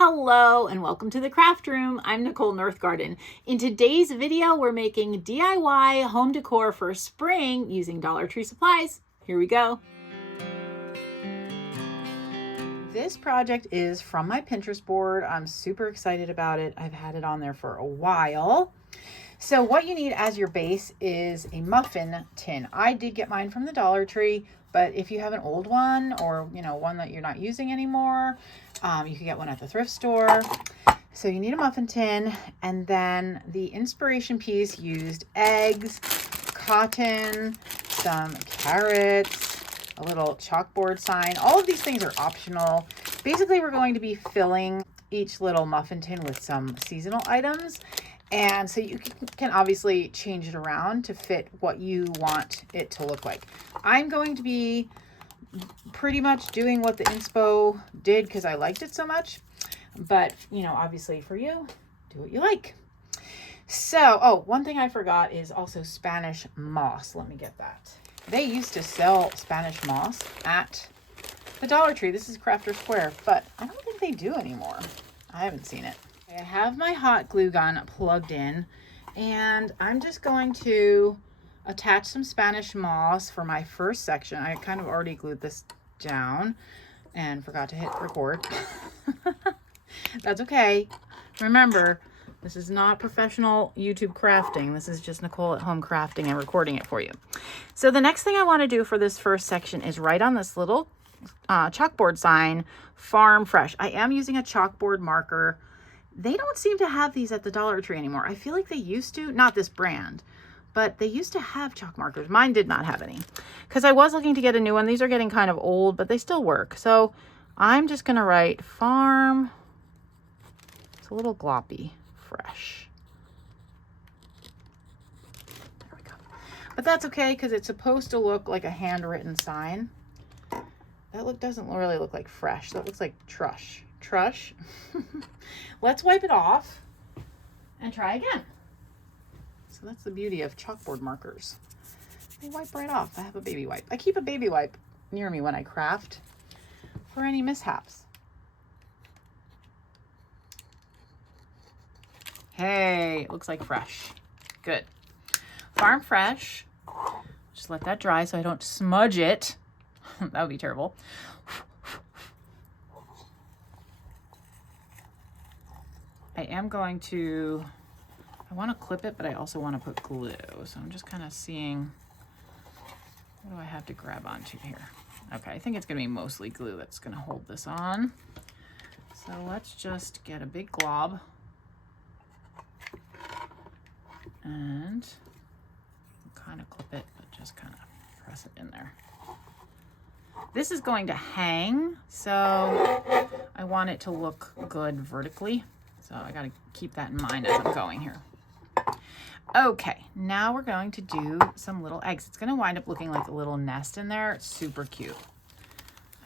Hello and welcome to the craft room. I'm Nicole Northgarden. In today's video, we're making DIY home decor for spring using Dollar Tree supplies. Here we go. This project is from my Pinterest board. I'm super excited about it. I've had it on there for a while. So what you need as your base is a muffin tin. I did get mine from the Dollar Tree, but if you have an old one or one that you're not using anymore, you can get one at the thrift store. So you need a muffin tin, and then the inspiration piece used eggs, cotton, some carrots, a little chalkboard sign. All of these things are optional. Basically, we're going to be filling each little muffin tin with some seasonal items. And so you can obviously change it around to fit what you want it to look like. I'm going to be pretty much doing what the inspo did because I liked it so much. But, obviously for you, do what you like. So, one thing I forgot is also Spanish moss. Let me get that. They used to sell Spanish moss at the Dollar Tree. This is Crafter Square, but I don't think they do anymore. I haven't seen it. I have my hot glue gun plugged in, and I'm just going to attach some Spanish moss for my first section. I kind of already glued this down and forgot to hit record. That's okay. Remember, this is not professional YouTube crafting. This is just Nicole at home crafting and recording it for you. So the next thing I want to do for this first section is write on this little chalkboard sign, Farm Fresh. I am using a chalkboard marker. They don't seem to have these at the Dollar Tree anymore. I feel like they used to, not this brand, but they used to have chalk markers. Mine did not have any because I was looking to get a new one. These are getting kind of old, but they still work. So I'm just going to write farm. It's a little gloppy, fresh. There we go. But that's okay because it's supposed to look like a handwritten sign. That doesn't really look like fresh. That looks like trush. Trush. Let's wipe it off and try again. So that's the beauty of chalkboard markers. They wipe right off. I have a baby wipe. I keep a baby wipe near me when I craft for any mishaps. Hey, it looks like fresh. Good. Farm Fresh. Just let that dry so I don't smudge it. That would be terrible. I am going to, I want to clip it, but I also want to put glue. So I'm just kind of seeing, what do I have to grab onto here? Okay, I think it's going to be mostly glue that's going to hold this on. So let's just get a big glob and kind of clip it, but just kind of press it in there. This is going to hang, so I want it to look good vertically. So I got to keep that in mind as I'm going here. Okay, now we're going to do some little eggs. It's going to wind up looking like a little nest in there. It's super cute.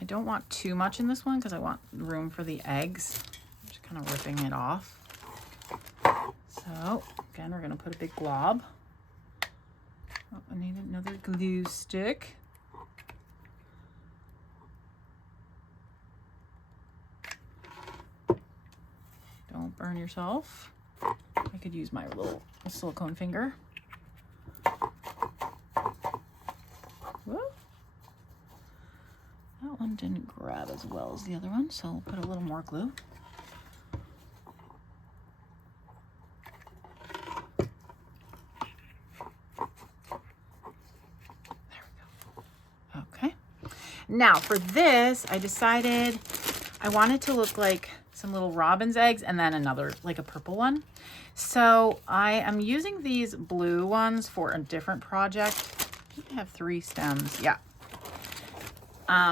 I don't want too much in this one because I want room for the eggs. I'm just kind of ripping it off. So again, we're going to put a big glob. Oh, I need another glue stick. Don't burn yourself. I could use my little silicone finger. Whoa. That one didn't grab as well as the other one, so we'll put a little more glue. There we go. Okay. Now for this, I decided I wanted to look like some little robin's eggs and then another, like a purple one. So I am using these blue ones for a different project. I think I have 3 stems. Yeah.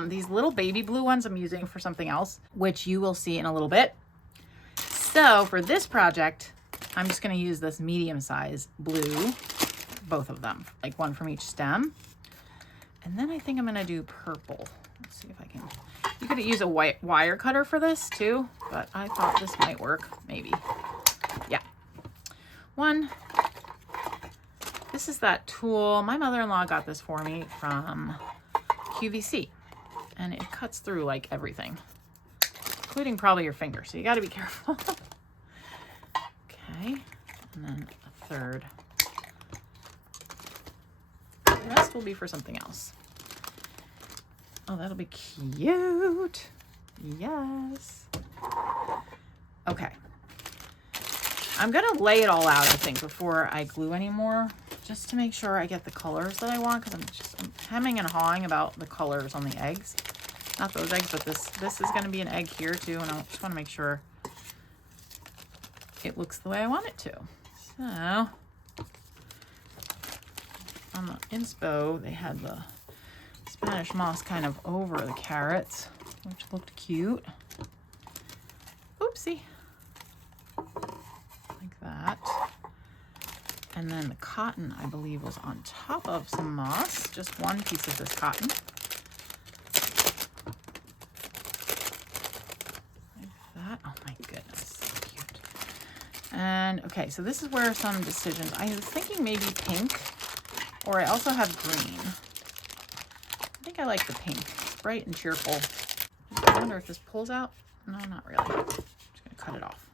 These little baby blue ones I'm using for something else, which you will see in a little bit. So for this project, I'm just going to use this medium size blue, both of them, like one from each stem. And then I think I'm going to do purple. Let's see if I can. You could use a white wire cutter for this too, but I thought this might work, maybe. Yeah. One. This is that tool. My mother-in-law got this for me from QVC, and it cuts through like everything. including probably your finger. So you got to be careful. Okay, and then a third. The rest will be for something else. Oh, that'll be cute. Yes. Okay. I'm going to lay it all out, I think, before I glue anymore, just to make sure I get the colors that I want, because I'm hemming and hawing about the colors on the eggs. Not those eggs, but this is going to be an egg here too, and I just want to make sure it looks the way I want it to. So, on the inspo, they had the Spanish moss kind of over the carrots, which looked cute. Oopsie. Like that. And then the cotton, I believe, was on top of some moss. Just one piece of this cotton. Like that. Oh my goodness, so cute. And okay, so this is where some decisions. I was thinking maybe pink, or I also have green. I think I like the pink. It's bright and cheerful. I wonder if this pulls out. No, not really. I'm just gonna cut it off.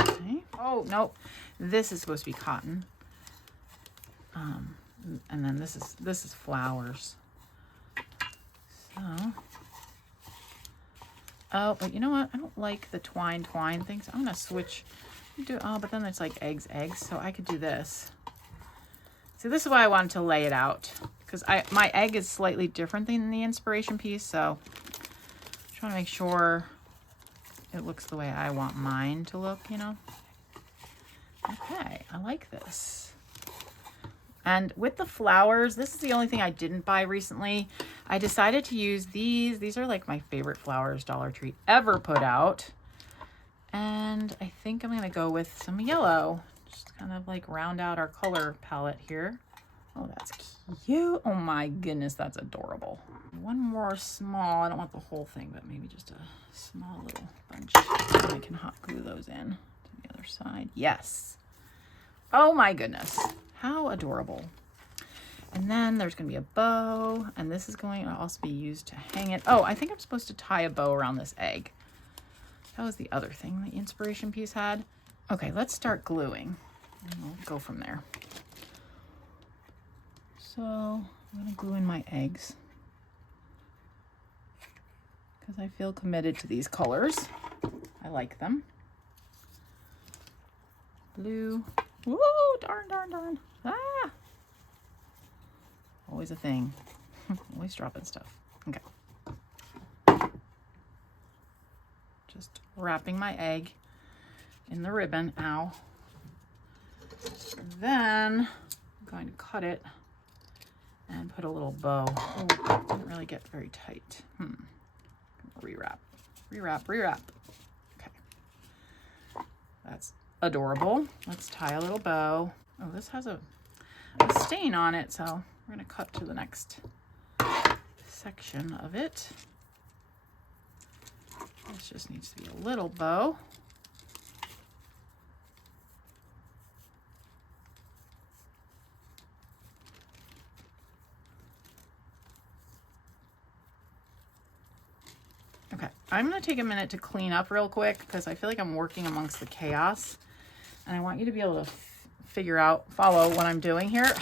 Okay. Oh, no. This is supposed to be cotton. And then this is flowers. So, oh, but you know what? I don't like the twine things. I'm gonna switch. But then it's like eggs. So I could do this. So this is why I wanted to lay it out, because my egg is slightly different than the inspiration piece. So I'm trying to make sure it looks the way I want mine to look, you know. Okay, I like this. And with the flowers, this is the only thing I didn't buy recently. I decided to use these. These are like my favorite flowers Dollar Tree ever put out. And I think I'm gonna go with some yellow. Just kind of like round out our color palette here. Oh, that's cute. Oh my goodness, that's adorable. One more small, I don't want the whole thing, but maybe just a small little bunch. And I can hot glue those in to the other side. Yes. Oh my goodness, how adorable. And then there's gonna be a bow, and this is going to also be used to hang it. Oh, I think I'm supposed to tie a bow around this egg. That was the other thing the inspiration piece had. Okay, let's start gluing, and we'll go from there. So I'm gonna glue in my eggs because I feel committed to these colors. I like them. Blue. Woo, darn. Ah! Always a thing. Always dropping stuff. Okay. Just wrapping my egg in the ribbon. Ow. And then I'm going to cut it and put a little bow. Oh, didn't really get very tight. Rewrap. Okay. That's adorable. Let's tie a little bow. Oh, this has a stain on it, so we're going to cut to the next section of it. This just needs to be a little bow. Okay, I'm going to take a minute to clean up real quick because I feel like I'm working amongst the chaos, and I want you to be able to follow what I'm doing here.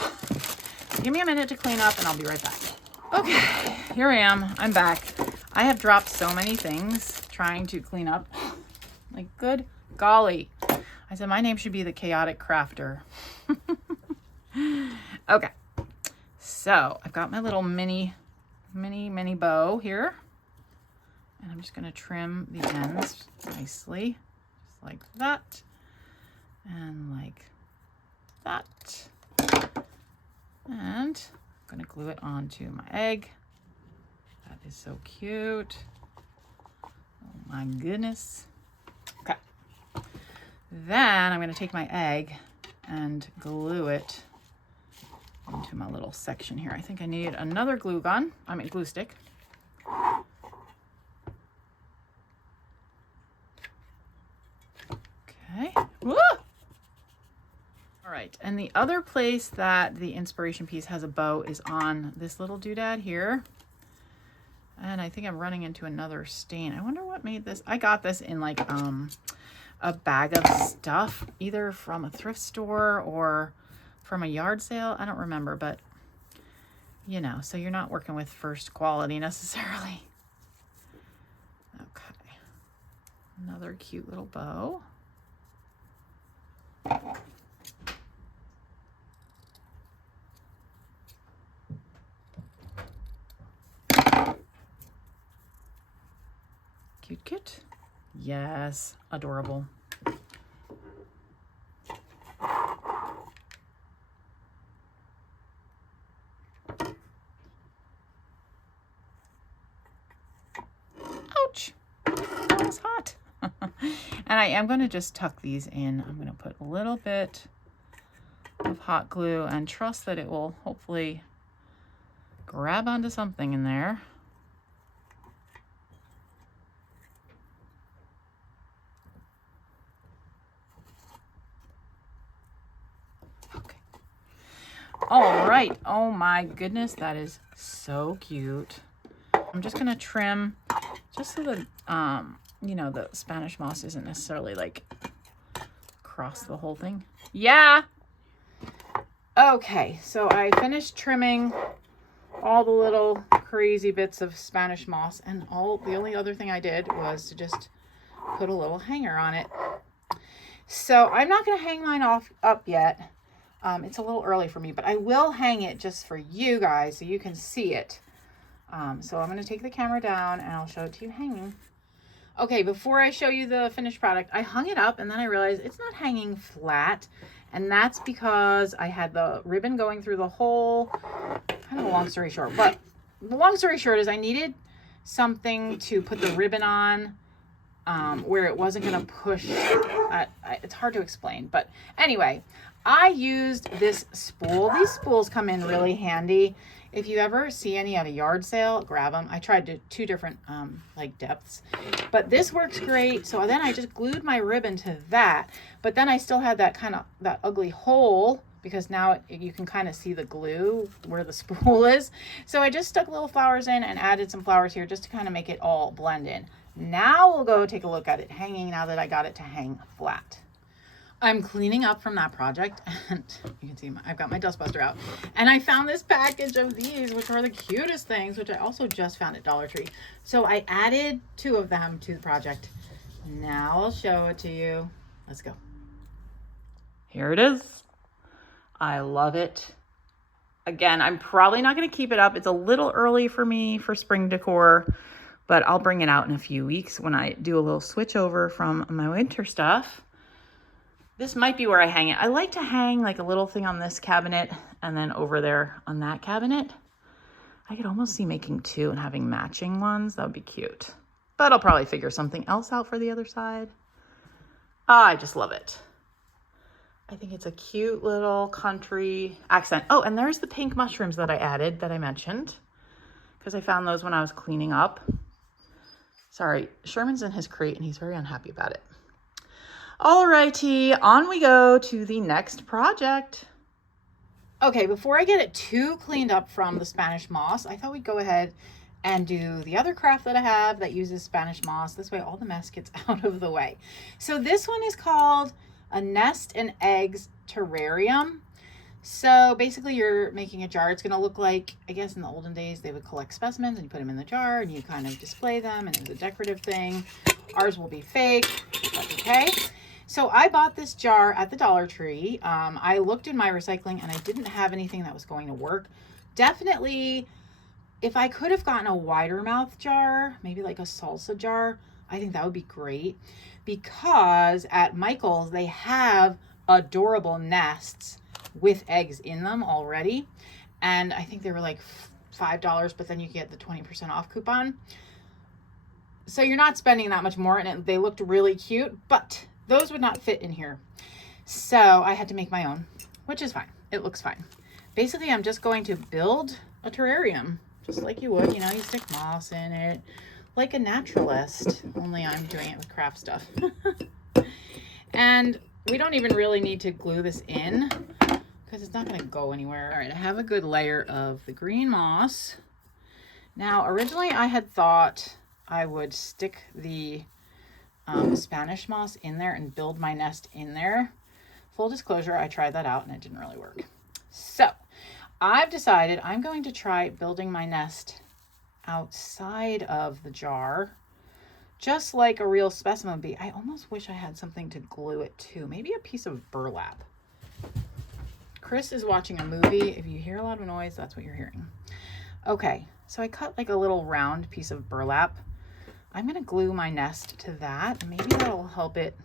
Give me a minute to clean up and I'll be right back. Okay, here I am. I'm back. I have dropped so many things trying to clean up. Like, good golly. I said my name should be the Chaotic Crafter. Okay, so I've got my little mini bow here. And I'm just going to trim the ends nicely, just like that, and like that. And I'm going to glue it onto my egg. That is so cute. Oh my goodness. Okay. Then I'm going to take my egg and glue it into my little section here. I think I need another glue stick. Okay. Woo! All right, and the other place that the inspiration piece has a bow is on this little doodad here. And And I think I'm running into another stain. I wonder what made this. I got this in like a bag of stuff, either from a thrift store or from a yard sale. I don't remember, but you know, so you're not working with first quality necessarily. Okay. Another cute little bow. Cute, cute. Yes, adorable. Ouch, that was hot. And I am going to just tuck these in. I'm going to put a little bit of hot glue and trust that it will hopefully grab onto something in there. Okay. All right. Oh my goodness, that is so cute. I'm just going to trim just so that, you know, the Spanish moss isn't necessarily like across the whole thing. Yeah. Okay, so I finished trimming all the little crazy bits of Spanish moss, and the only other thing I did was to just put a little hanger on it. So I'm not going to hang mine up yet. It's a little early for me, but I will hang it just for you guys so you can see it. So I'm going to take the camera down and I'll show it to you hanging. Okay, before I show you the finished product, I hung it up and then I realized it's not hanging flat. And that's because I had the ribbon going through the hole. Kind of a long story short, but the long story short is I needed something to put the ribbon on where it wasn't going to push. It's hard to explain, but anyway, I used this spool. These spools come in really handy. If you ever see any at a yard sale, grab them. I tried two different like depths, but this works great. So then I just glued my ribbon to that, but then I still had that ugly hole because now you can kind of see the glue where the spool is. So I just stuck little flowers in and added some flowers here just to kind of make it all blend in. Now we'll go take a look at it hanging now that I got it to hang flat. I'm cleaning up from that project and you can see I've got my dustbuster out and I found this package of these, which are the cutest things, which I also just found at Dollar Tree. So I added 2 of them to the project. Now I'll show it to you. Let's go. Here it is. I love it. Again, I'm probably not going to keep it up. It's a little early for me for spring decor, but I'll bring it out in a few weeks when I do a little switch over from my winter stuff. This might be where I hang it. I like to hang like a little thing on this cabinet and then over there on that cabinet. I could almost see making 2 and having matching ones. That would be cute. But I'll probably figure something else out for the other side. I just love it. I think it's a cute little country accent. Oh, and there's the pink mushrooms that I added that I mentioned because I found those when I was cleaning up. Sorry, Sherman's in his crate and he's very unhappy about it. Alrighty, on we go to the next project. Okay, before I get it too cleaned up from the Spanish moss, I thought we'd go ahead and do the other craft that I have that uses Spanish moss. This way all the mess gets out of the way. So this one is called a nest and eggs terrarium. So basically you're making a jar. It's going to look like, I guess in the olden days, they would collect specimens and you put them in the jar and you kind of display them and it's a decorative thing. Ours will be fake. That's okay. So I bought this jar at the Dollar Tree. I looked in my recycling and I didn't have anything that was going to work. Definitely, if I could have gotten a wider mouth jar, maybe like a salsa jar, I think that would be great. Because at Michael's, they have adorable nests with eggs in them already. And I think they were like $5, but then you get the 20% off coupon. So you're not spending that much more, and they looked really cute, but those would not fit in here. So I had to make my own, which is fine. It looks fine. Basically, I'm just going to build a terrarium, just like you would. You know, you stick moss in it, like a naturalist, only I'm doing it with craft stuff. And we don't even really need to glue this in because it's not going to go anywhere. All right, I have a good layer of the green moss. Now, originally I had thought I would stick the Spanish moss in there and build my nest in there. Full disclosure, I tried that out and it didn't really work. So I've decided I'm going to try building my nest outside of the jar, just like a real specimen would be. I almost wish I had something to glue it to, maybe a piece of burlap. Chris is watching a movie. If you hear a lot of noise, that's what you're hearing. Okay, so I cut like a little round piece of burlap. I'm gonna glue my nest to that, and maybe that'll help it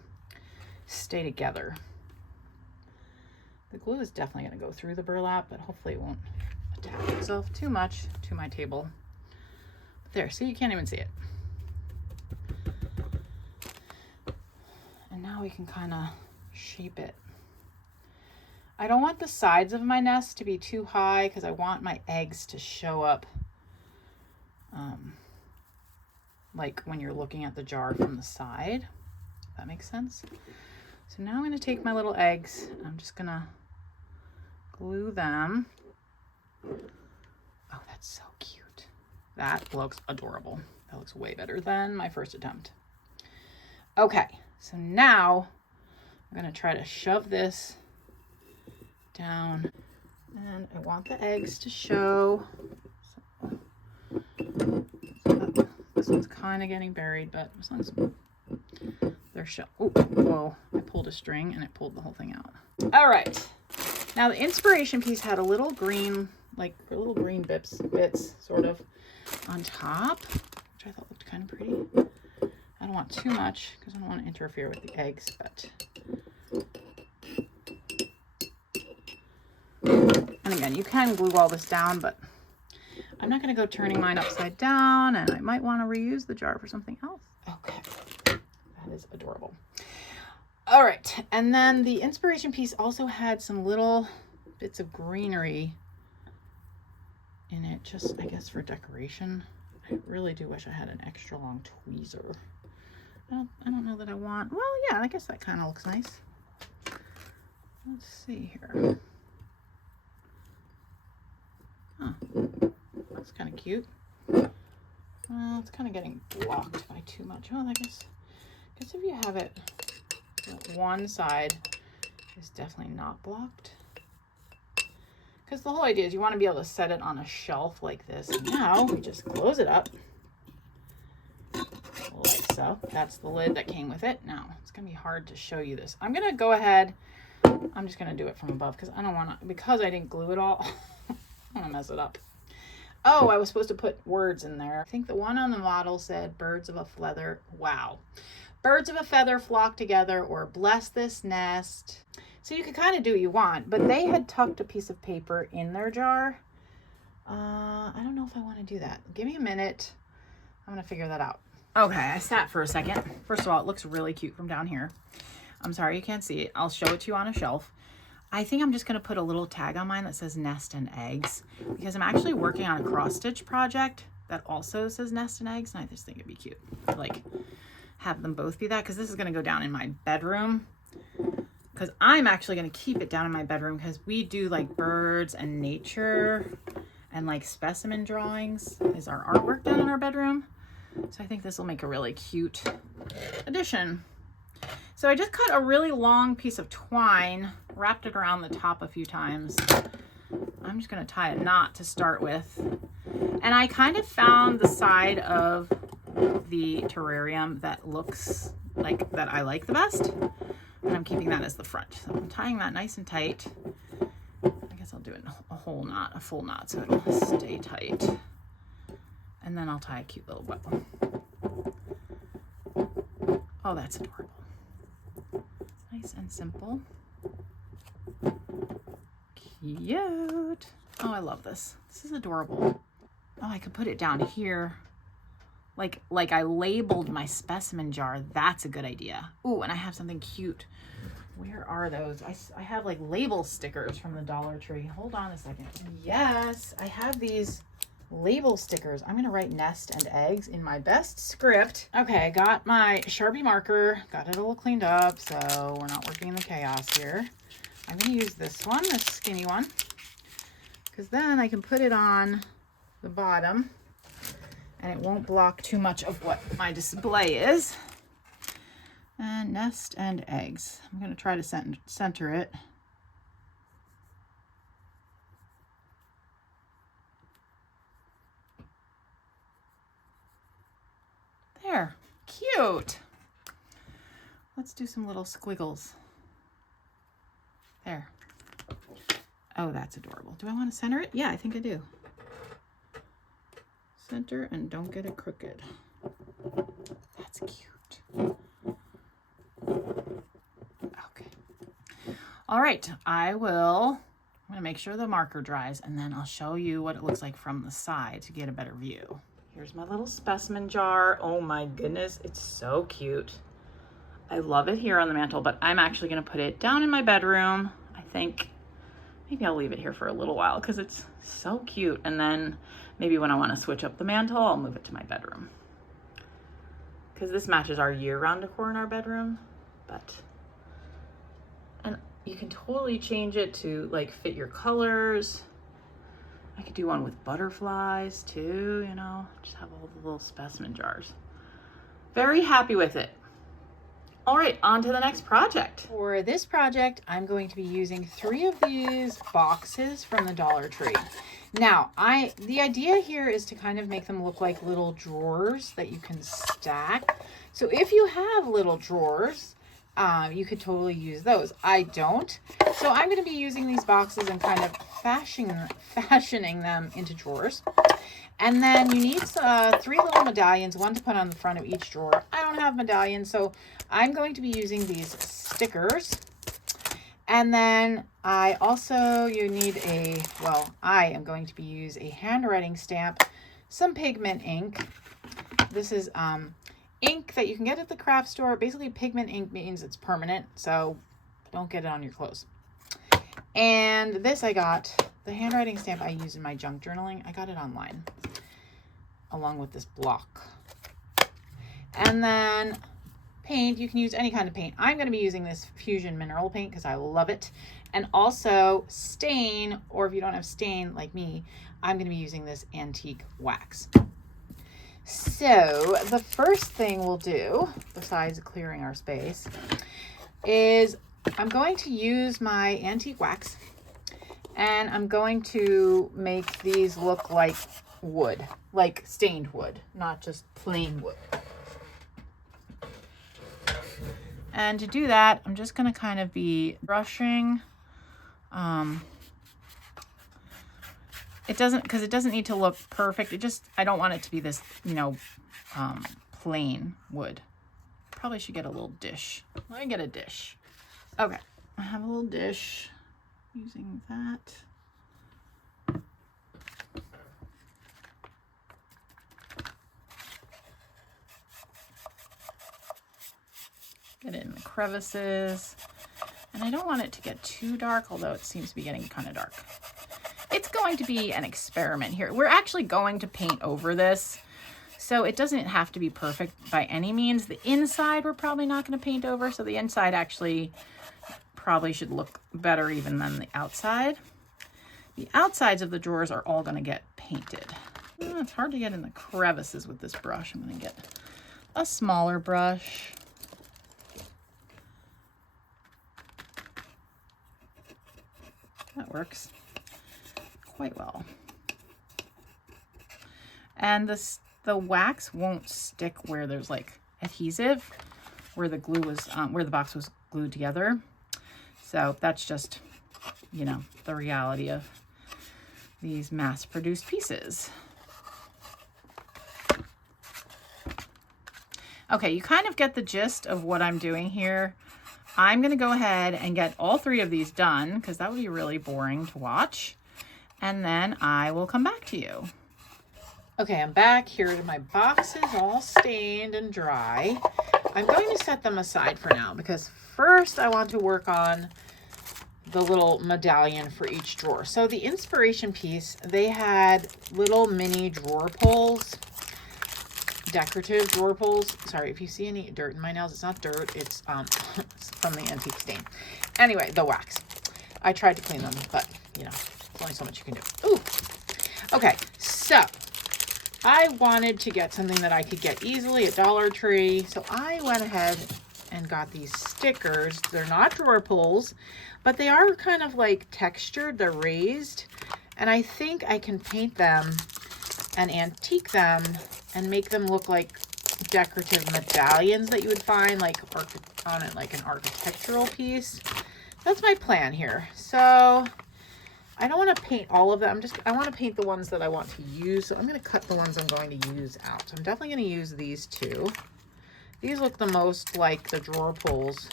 stay together. The glue is definitely gonna go through the burlap, but hopefully it won't attach itself too much to my table. But there, see, you can't even see it. And now we can kind of shape it. I don't want the sides of my nest to be too high because I want my eggs to show up like when you're looking at the jar from the side, if that makes sense. So now I'm going to take my little eggs and I'm just going to glue them. Oh, that's so cute. That looks adorable. That looks way better than my first attempt. Okay, so now I'm going to try to shove this down, and I want the eggs to show. So this one's kind of getting buried, but this one's, they're show. Oh, whoa, I pulled a string and it pulled the whole thing out. All right, now the inspiration piece had a little green, like little green bits sort of on top, which I thought looked kind of pretty. I don't want too much because I don't want to interfere with the eggs, but and again, you can glue all this down, but I'm not going to go turning mine upside down, and I might want to reuse the jar for something else. Okay, that is adorable. All right, and then the inspiration piece also had some little bits of greenery in it, just I guess for decoration. I really do wish I had an extra long tweezer. I don't know that I want, well, yeah, I guess that kind of looks nice. Let's see here. Huh, that's kind of cute. Well, it's kind of getting blocked by too much. Oh, I guess if you have it, one side is definitely not blocked. Because the whole idea is you want to be able to set it on a shelf like this. And now we just close it up. Like so. That's the lid that came with it. Now, it's going to be hard to show you this. I'm going to go ahead. I'm just going to do it from above because I don't want to, because I didn't glue it all. I'm going to mess it up. Oh, I was supposed to put words in there. I think the one on the model said birds of a feather. Wow. Birds of a feather flock together, or bless this nest. So you can kind of do what you want, but they had tucked a piece of paper in their jar. I don't know if I want to do that. Give me a minute. I'm going to figure that out. Okay, I sat for a second. First of all, it looks really cute from down here. I'm sorry you can't see it. I'll show it to you on a shelf. I think I'm just going to put a little tag on mine that says nest and eggs, because I'm actually working on a cross stitch project that also says nest and eggs, and I just think it'd be cute. Like, have them both be that, because this is going to go down in my bedroom, because I'm actually going to keep it down in my bedroom because we do like birds and nature and like specimen drawings is our artwork down in our bedroom. So I think this will make a really cute addition. So I just cut a really long piece of twine, wrapped it around the top a few times. I'm just going to tie a knot to start with. And I kind of found the side of the terrarium that looks like that I like the best. And I'm keeping that as the front. So I'm tying that nice and tight. I guess I'll do it a whole knot, a full knot, so it'll stay tight. And then I'll tie a cute little bow. Oh, that's adorable. Nice and simple. Cute. Oh, I love this. This is adorable. Oh, I could put it down here. Like I labeled my specimen jar. That's a good idea. Ooh, and I have something cute. Where are those? I have like label stickers from the Dollar Tree. Hold on a second. Yes, I have these label stickers. I'm gonna write nest and eggs in my best script. Okay, I got my Sharpie marker, got it all cleaned up, so we're not working in the chaos here. I'm gonna use this one, this skinny one, because then I can put it on the bottom and it won't block too much of what my display is. And nest and eggs. I'm going to try to center it. There, cute. Let's do some little squiggles. There. Oh, that's adorable. Do I want to center it? Yeah, I think I do. Center and don't get it crooked. That's cute. Okay. All right, I'm going to make sure the marker dries, and then I'll show you what it looks like from the side to get a better view. Here's my little specimen jar. Oh my goodness, it's so cute. I love it here on the mantle, but I'm actually going to put it down in my bedroom. I think maybe I'll leave it here for a little while because it's so cute. And then maybe when I want to switch up the mantle, I'll move it to my bedroom. Because this matches our year-round decor in our bedroom. And you can totally change it to like fit your colors. I could do one with butterflies too, you know, just have all the little specimen jars. Very happy with it. All right, on to the next project. For this project, I'm going to be using 3 of these boxes from the Dollar Tree. Now, the idea here is to kind of make them look like little drawers that you can stack. So if you have little drawers, you could totally use those. I don't. So I'm going to be using these boxes and kind of fashioning them into drawers. And then you need 3 little medallions, one to put on the front of each drawer. I don't have medallions, so I'm going to be using these stickers. And then I am going to use a handwriting stamp, some pigment ink. This is ink that you can get at the craft store. Basically, pigment ink means it's permanent, so don't get it on your clothes. And this I got, the handwriting stamp I use in my junk journaling, I got it online, along with this block. And then paint, you can use any kind of paint. I'm going to be using this Fusion mineral paint because I love it. And also stain, or if you don't have stain like me, I'm going to be using this antique wax. So the first thing we'll do, besides clearing our space, is I'm going to use my antique wax, and I'm going to make these look like wood, like stained wood, not just plain wood. And to do that, I'm just going to kind of be brushing. It doesn't need to look perfect. I don't want it to be this, plain wood. Probably should get a little dish. Let me get a dish. Okay, I have a little dish using that. Get it in the crevices. And I don't want it to get too dark, although it seems to be getting kind of dark. It's going to be an experiment here. We're actually going to paint over this, so it doesn't have to be perfect by any means. The inside we're probably not going to paint over, so the inside actually probably should look better even than the outside. The outsides of the drawers are all going to get painted. It's hard to get in the crevices with this brush. I'm going to get a smaller brush. That works quite well. And the wax won't stick where there's like adhesive, where the glue was, where the box was glued together. So that's just, the reality of these mass-produced pieces. Okay, you kind of get the gist of what I'm doing here. I'm going to go ahead and get all 3 of these done because that would be really boring to watch. And then I will come back to you. Okay, I'm back. Here are my boxes all stained and dry. I'm going to set them aside for now because first I want to work on the little medallion for each drawer. So the inspiration piece, they had little mini drawer pulls, decorative drawer pulls. Sorry, if you see any dirt in my nails, it's not dirt, it's from the antique stain. Anyway, the wax. I tried to clean them, but there's only so much you can do. Ooh. Okay, so I wanted to get something that I could get easily at Dollar Tree. So I went ahead and got these stickers. They're not drawer pulls, but they are kind of like textured. They're raised. And I think I can paint them and antique them and make them look like decorative medallions that you would find like on it, like an architectural piece. That's my plan here. So I don't want to paint all of them. I want to paint the ones that I want to use. So I'm going to cut the ones I'm going to use out. So I'm definitely going to use these two. These look the most like the drawer pulls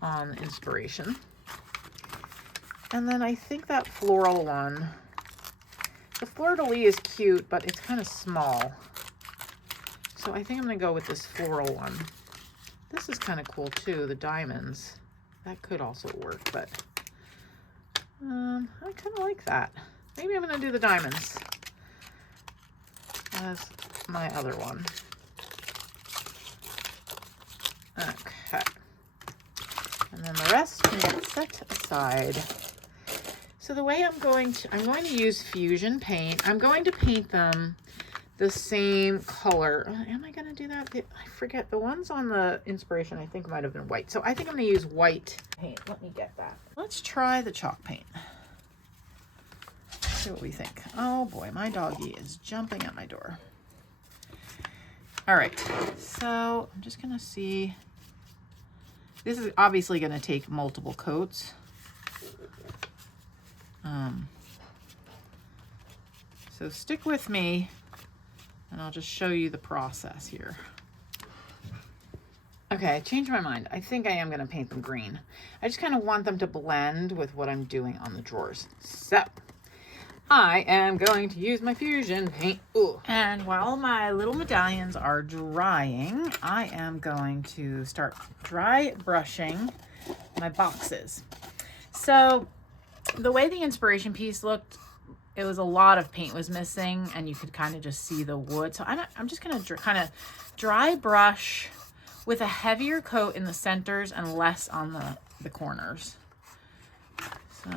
on Inspiration. And then I think that floral one, the fleur-de-lis is cute, but it's kind of small. So I think I'm going to go with this floral one. This is kind of cool too, the diamonds. That could also work, but I kind of like that. Maybe I'm going to do the diamonds as my other one. Okay. And then the rest can get set aside. So the way I'm going to use Fusion paint. I'm going to paint them the same color. Am I going to do that? I forget. The ones on the Inspiration I think might have been white. So I think I'm going to use white paint. Let me get that. Let's try the chalk paint. See what we think. Oh boy, my doggy is jumping at my door. All right, so I'm just going to see. This is obviously going to take multiple coats. So stick with me and I'll just show you the process here. Okay, I changed my mind. I think I am going to paint them green. I just kind of want them to blend with what I'm doing on the drawers. So I am going to use my Fusion paint. Ooh. And while my little medallions are drying, I am going to start dry brushing my boxes. So the way the Inspiration piece looked, it was a lot of paint was missing and you could kind of just see the wood. So I'm just going to kind of dry brush with a heavier coat in the centers and less on the corners. So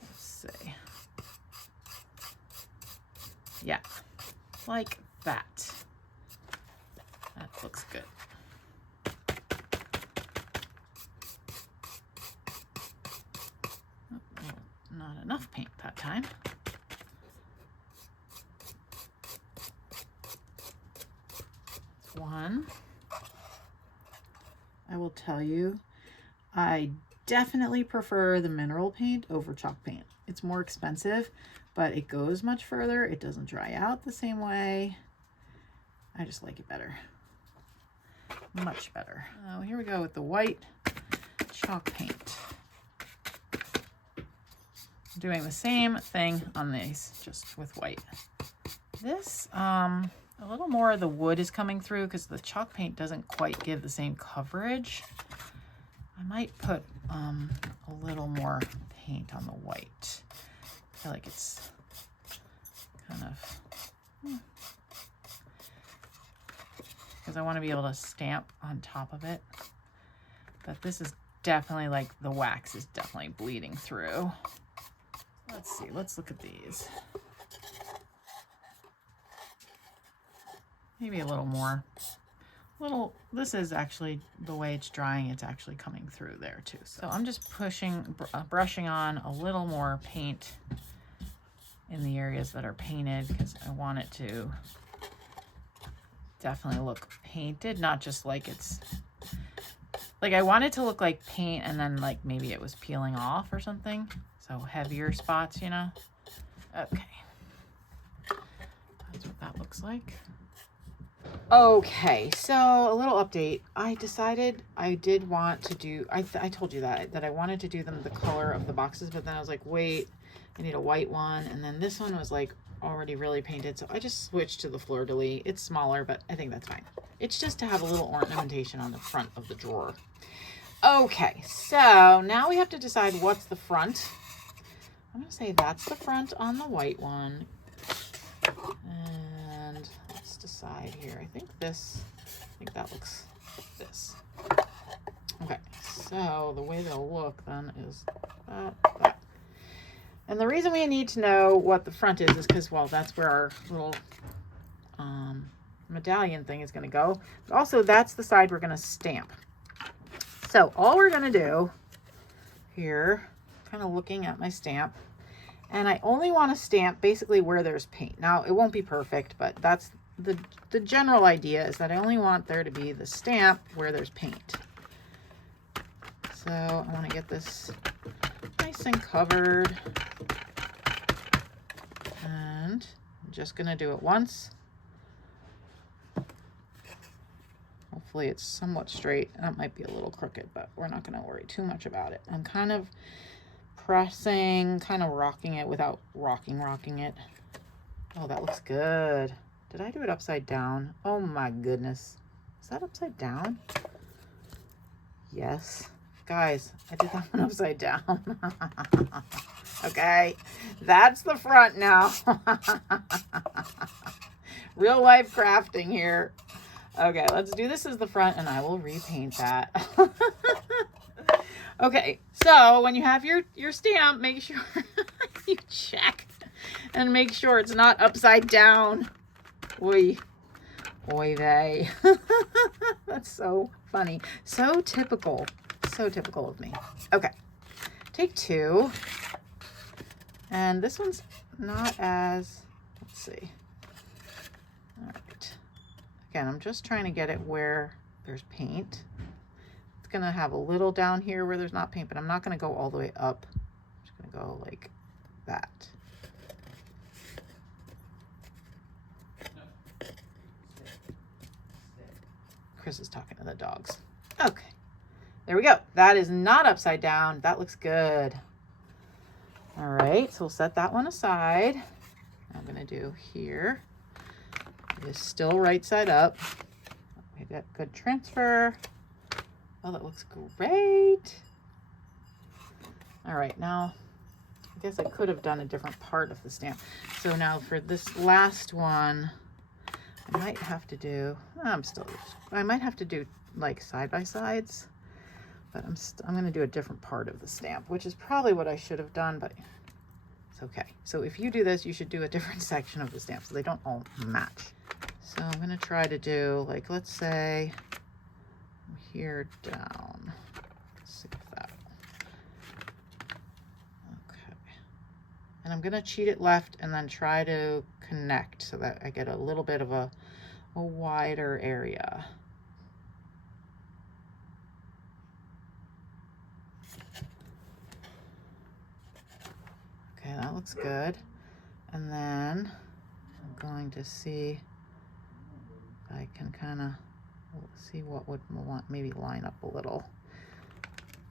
let's see. Yeah, like that. That looks good. Not enough paint that time. One. I will tell you, I definitely prefer the mineral paint over chalk paint. It's more expensive, but it goes much further. It doesn't dry out the same way. I just like it better. Much better. Here we go with the white chalk paint. Doing the same thing on these, just with white. This, a little more of the wood is coming through because the chalk paint doesn't quite give the same coverage. I might put a little more paint on the white. I feel like it's kind of, because I want to be able to stamp on top of it. But this is definitely like the wax is definitely bleeding through. Let's see, let's look at these. Maybe a little more. This is actually the way it's drying, it's actually coming through there too. So I'm just brushing on a little more paint in the areas that are painted because I want it to definitely look painted, not just like it's, like I want it to look like paint and then like maybe it was peeling off or something. So heavier spots, you know? Okay. That's what that looks like. Okay, so a little update. I decided I did want to do, I told you that I wanted to do them the color of the boxes, but then I was like, wait, I need a white one. And then this one was like already really painted. So I just switched to the fleur-de-lis. It's smaller, but I think that's fine. It's just to have a little ornamentation on the front of the drawer. Okay, so now we have to decide what's the front. I'm going to say that's the front on the white one. And let's decide here. I think that looks like this. Okay, so the way they'll look then is that. And the reason we need to know what the front is because, well, that's where our little medallion thing is going to go. But also, that's the side we're going to stamp. So all we're going to do here, kind of looking at my stamp, and I only want to stamp basically where there's paint. Now, it won't be perfect, but that's the general idea, is that I only want there to be the stamp where there's paint. So I want to get this nice and covered. And I'm just going to do it once. Hopefully it's somewhat straight. That might be a little crooked, but we're not going to worry too much about it. I'm kind of pressing, kind of rocking it without rocking it. Oh, that looks good. Did I do it upside down? Oh my goodness. Is that upside down? Yes. Guys, I did that one upside down. Okay, that's the front now. Real life crafting here. Okay, let's do this as the front and I will repaint that. Okay, so when you have your stamp, make sure you check and make sure it's not upside down. Oy vey. That's so funny. So typical of me. Okay, take 2. And this one's not as, let's see. All right. Again, I'm just trying to get it where there's paint. It's going to have a little down here where there's not paint, but I'm not going to go all the way up. I'm just going to go like that. Chris is talking to the dogs. Okay. There we go. That is not upside down. That looks good. All right, so we'll set that one aside. I'm going to do here. It is still right side up. We got good transfer. Oh, that looks great. All right, now I guess I could have done a different part of the stamp. So now for this last one, I might have to do, I might have to do like side by sides. But I'm going to do a different part of the stamp, which is probably what I should have done, but it's okay. So if you do this, you should do a different section of the stamp so they don't all match. So I'm going to try to do, like, let's say here down. Let's see if that. Okay. And I'm going to cheat it left and then try to connect so that I get a little bit of a wider area. Okay, that looks good. And then I'm going to see if I can kind of see what would want maybe line up a little.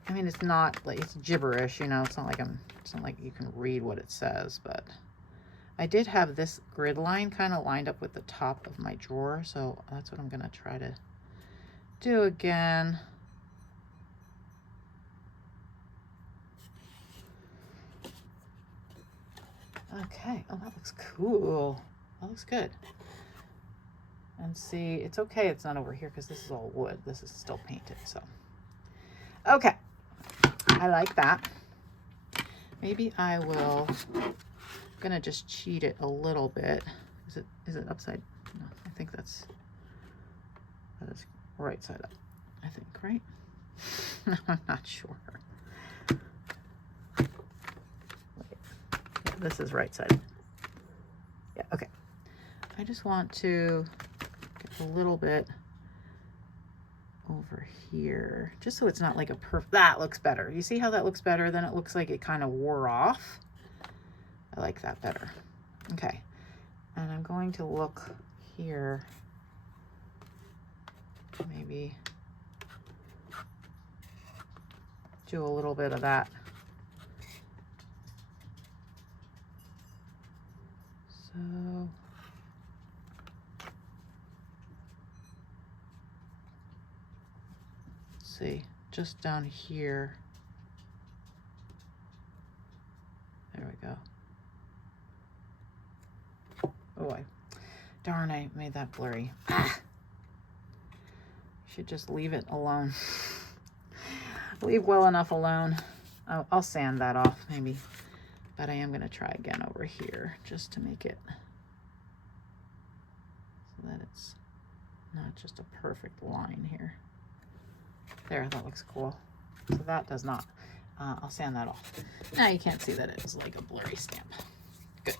I mean, it's not like it's gibberish, you know. It's not like you can read what it says, but I did have this grid line kind of lined up with the top of my drawer, so that's what I'm gonna try to do again. Okay, oh, that looks cool. That looks good. And see, it's okay it's not over here because this is all wood. This is still painted, so. Okay, I like that. Maybe I will, I'm gonna just cheat it a little bit. Is it upside? No, I think that is right side up, I think, right? I'm not sure. This is right side. Yeah, okay. I just want to get a little bit over here, just so it's not like a that looks better. You see how that looks better? Then it looks like it kind of wore off. I like that better. Okay. And I'm going to look here. Maybe do a little bit of that. So let's see, just down here. There we go. Oh, darn, I made that blurry. Ah! Should just leave it alone. Leave well enough alone. Oh, I'll sand that off maybe but I am going to try again over here just to make it so that it's not just a perfect line here. There, that looks cool. So that does not, I'll sand that off. Now you can't see that it's like a blurry stamp. Good.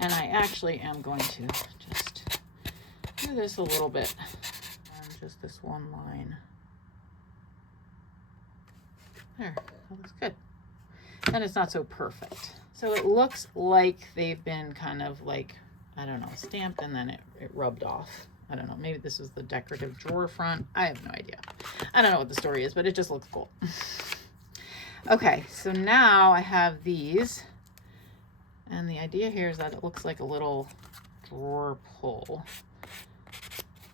And I actually am going to just do this a little bit on just this one line. There, that looks good. And it's not so perfect. So it looks like they've been kind of like, I don't know, stamped and then it rubbed off. I don't know, maybe this is the decorative drawer front. I have no idea. I don't know what the story is, but it just looks cool. Okay, so now I have these. And the idea here is that it looks like a little drawer pull.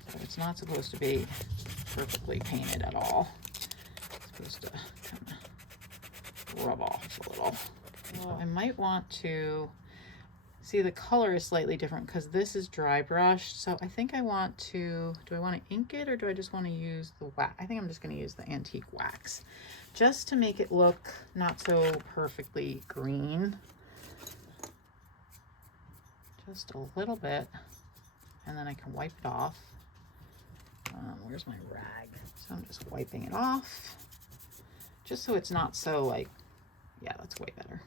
So it's not supposed to be perfectly painted at all. It's supposed to kind of rub off a little. Well, I might want to see the color is slightly different because this is dry brushed. So I think I want to, do I want to ink it or do I just want to use the wax? I think I'm just going to use the antique wax just to make it look not so perfectly green. Just a little bit, and then I can wipe it off. Where's my rag? So I'm just wiping it off just so it's not so like, yeah, that's way better.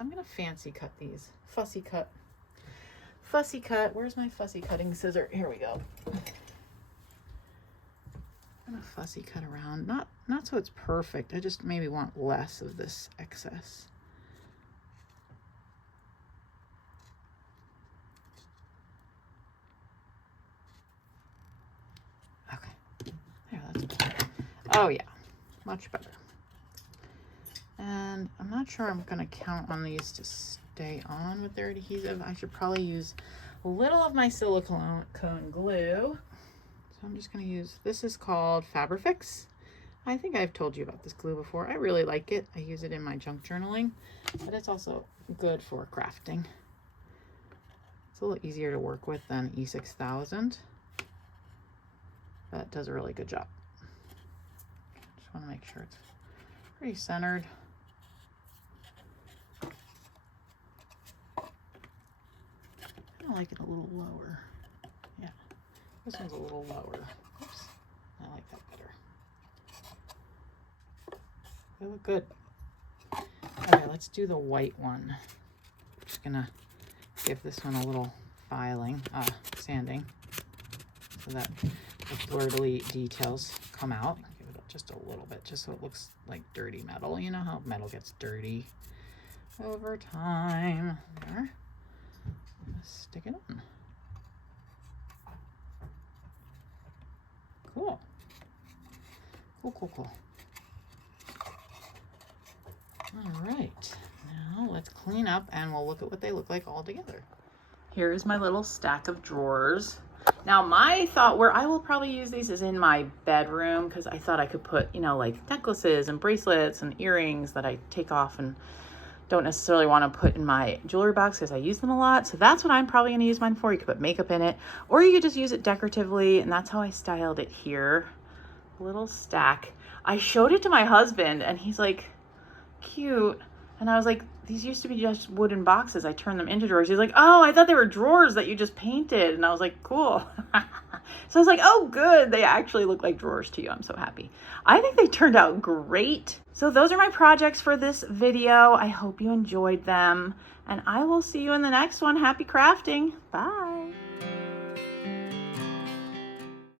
I'm gonna fancy cut these. Fussy cut. Fussy cut. Where's my fussy cutting scissor? Here we go. I'm gonna fussy cut around. Not so it's perfect. I just maybe want less of this excess. Okay. There, that's better. Oh yeah, much better. And I'm not sure I'm going to count on these to stay on with their adhesive. I should probably use a little of my silicone glue. So I'm just going to use, this is called Fabrifix. I think I've told you about this glue before. I really like it. I use it in my junk journaling, but it's also good for crafting. It's a little easier to work with than E6000, but it does a really good job. Just want to make sure it's pretty centered. I like it a little lower. Yeah, this one's a little lower. Oops, I like that better. They look good. Okay, let's do the white one. I'm just gonna give this one a little filing, sanding, so that the blurry details come out. Give it just a little bit, just so it looks like dirty metal. You know how metal gets dirty over time. There. Stick it on. Cool. Cool. All right, now let's clean up and we'll look at what they look like all together. Here's my little stack of drawers. Now my thought where I will probably use these is in my bedroom because I thought I could put, you know, like necklaces and bracelets and earrings that I take off and don't necessarily want to put in my jewelry box because I use them a lot. So that's what I'm probably going to use mine for. You could put makeup in it, or you could just use it decoratively. And that's how I styled it here. A little stack. I showed it to my husband and he's like, cute. And I was like, these used to be just wooden boxes. I turned them into drawers. He's like, oh, I thought they were drawers that you just painted. And I was like, cool. So I was like, oh, good. They actually look like drawers to you. I'm so happy. I think they turned out great. So those are my projects for this video. I hope you enjoyed them. And I will see you in the next one. Happy crafting. Bye.